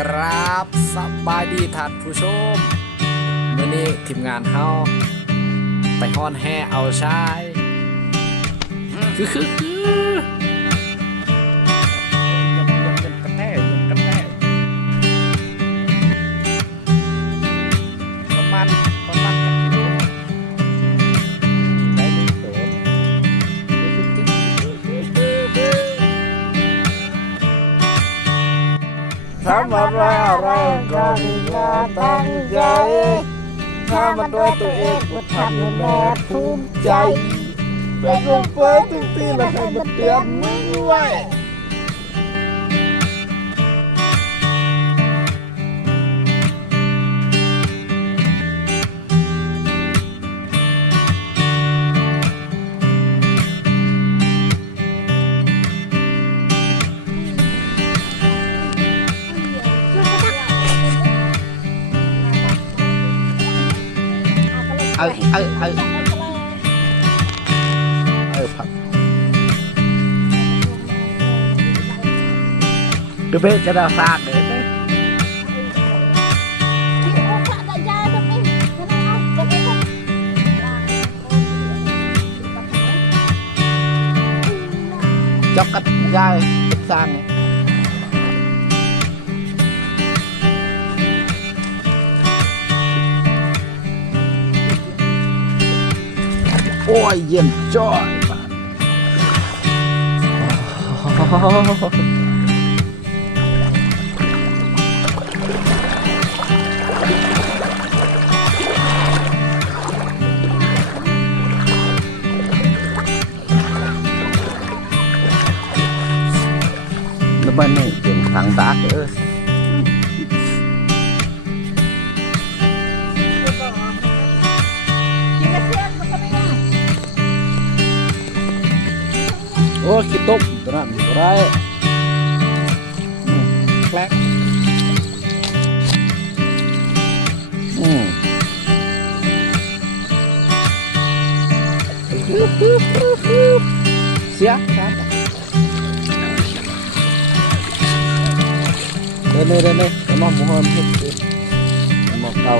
กราบสบายดีท่านผู้ชมมื้อนี้ทีมงานเฮาไปฮ้อนแห่เอาชายคือกระแทกประมาณกันกิโลได้ไม่โดนทำอะไรก็มีงานตั้งใจทำมันด้วยตัวเองก็ทำให้แม่ภูมิใจเป็นลมเฟ้ยตุ้งตีแล้วให้มันเตรียมมือไว้ผักดูเบกระดาษซากเลยจับกัดยายสร้างโอ้ยเยี่ยมจ้อยแล้วมันนี่เป็นทางตากโอ้ขี้ตบตัวนั้นอยู่ได้แกล้งเสียครับเดินเลยมาหมูหอมเห็ดหมกเตา